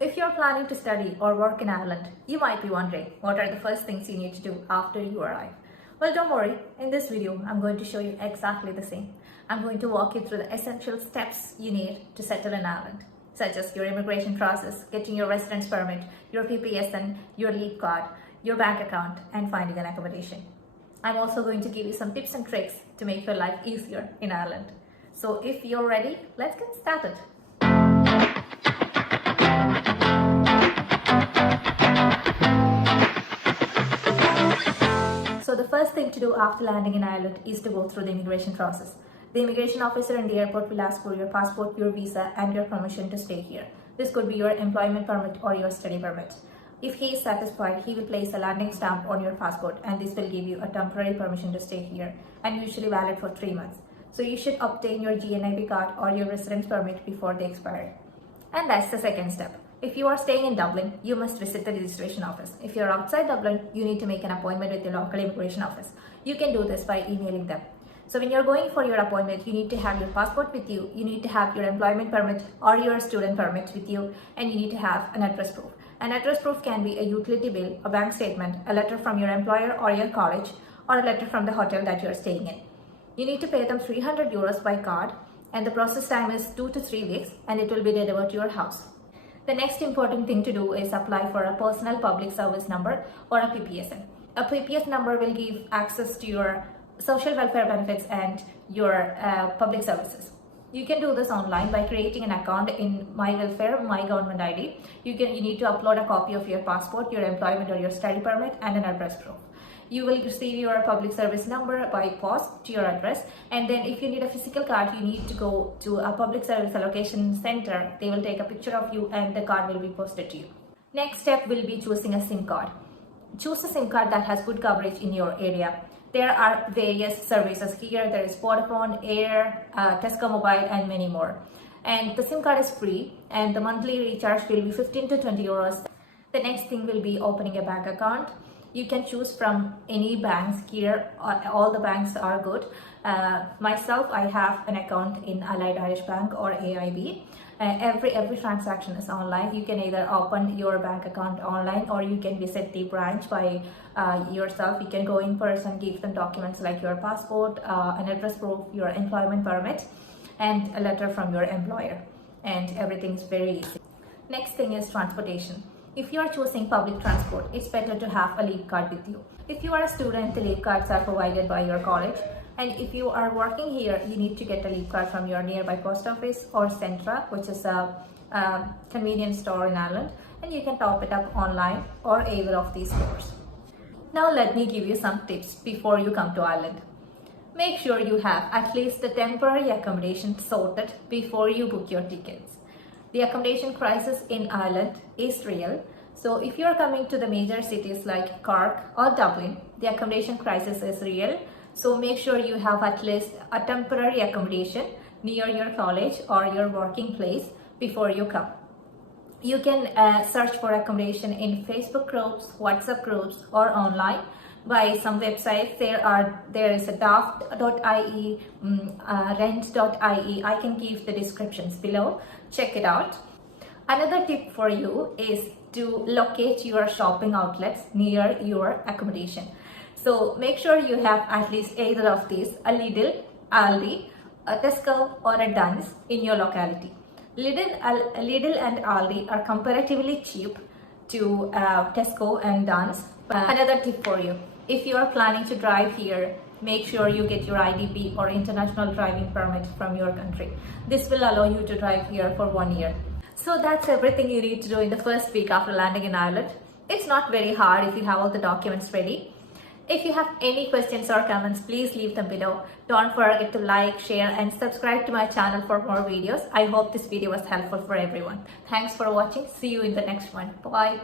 If you're planning to study or work in Ireland, you might be wondering what are the first things you need to do after you arrive. Well, don't worry, in this video, I'm going to show you exactly the same. I'm going to walk you through the essential steps you need to settle in Ireland, such as your immigration process, getting your residence permit, your PPSN, your leave card, your bank account, and finding an accommodation. I'm also going to give you some tips and tricks to make your life easier in Ireland. So if you're ready, let's get started. So the first thing to do after landing in Ireland is to go through the immigration process. The immigration officer in the airport will ask for your passport, your visa, and your permission to stay here. This could be your employment permit or your study permit. If he is satisfied, he will place a landing stamp on your passport, and this will give you a temporary permission to stay here and usually valid for 3 months. So you should obtain your GNIB card or your residence permit before they expire. And that's the second step. If you are staying in Dublin, you must visit the registration office. If you're outside Dublin, you need to make an appointment with your local immigration office. You can do this by emailing them. So when you're going for your appointment, you need to have your passport with you, you need to have your employment permit or your student permit with you, and you need to have an address proof. An address proof can be a utility bill, a bank statement, a letter from your employer or your college, or a letter from the hotel that you're staying in. You need to pay them 300 euros by card, and the process time is 2 to 3 weeks, and it will be delivered to your house. The next important thing to do is apply for a personal public service number or a PPSN. A PPS number will give access to your social welfare benefits and your public services. You can do this online by creating an account in My Welfare, My Government ID. You need to upload a copy of your passport, your employment or your study permit, and an address proof. You will receive your public service number by post to your address, and then if you need a physical card, you need to go to a public service allocation center. They will take a picture of you and the card will be posted to you. Next step will be choosing a SIM card. Choose a SIM card that has good coverage in your area. There are various services here. There is Vodafone, Air, Tesco Mobile, and many more. And the SIM card is free, and the monthly recharge will be 15 to 20 euros. The next thing will be opening a bank account. You can choose from any banks here. All the banks are good. Myself, I have an account in Allied Irish Bank or AIB. Every transaction is online. You can either open your bank account online or you can visit the branch by yourself. You can go in person, give them documents like your passport, an address proof, your employment permit, and a letter from your employer. And everything's very easy. Next thing is transportation. If you are choosing public transport, it's better to have a leave card with you. If you are a student, the leave cards are provided by your college. And if you are working here, you need to get a leave card from your nearby post office or Centra, which is a convenience store in Ireland. And you can top it up online or either of these stores. Now let me give you some tips before you come to Ireland. Make sure you have at least the temporary accommodation sorted before you book your tickets. The accommodation crisis in Ireland is real. So if you're coming to the major cities like Cork or Dublin, the accommodation crisis is real. So make sure you have at least a temporary accommodation near your college or your working place before you come. You can search for accommodation in Facebook groups, WhatsApp groups, or online by some websites. There is a daft.ie, rent.ie. I can give the descriptions below. Check it out. Another tip for you is to locate your shopping outlets near your accommodation. So make sure you have at least either of these, a Lidl, Aldi, a Tesco, or a Dunnes in your locality. Lidl and Aldi are comparatively cheap to Tesco and Dunnes. Another tip for you, if you are planning to drive here, make sure you get your IDP or international driving permit from your country. This will allow you to drive here for 1 year. So that's everything you need to do in the first week after landing in Ireland. It's not very hard if you have all the documents ready. If you have any questions or comments, please leave them below. Don't forget to like, share, and subscribe to my channel for more videos. I hope this video was helpful for everyone. Thanks for watching. See you in the next one. Bye.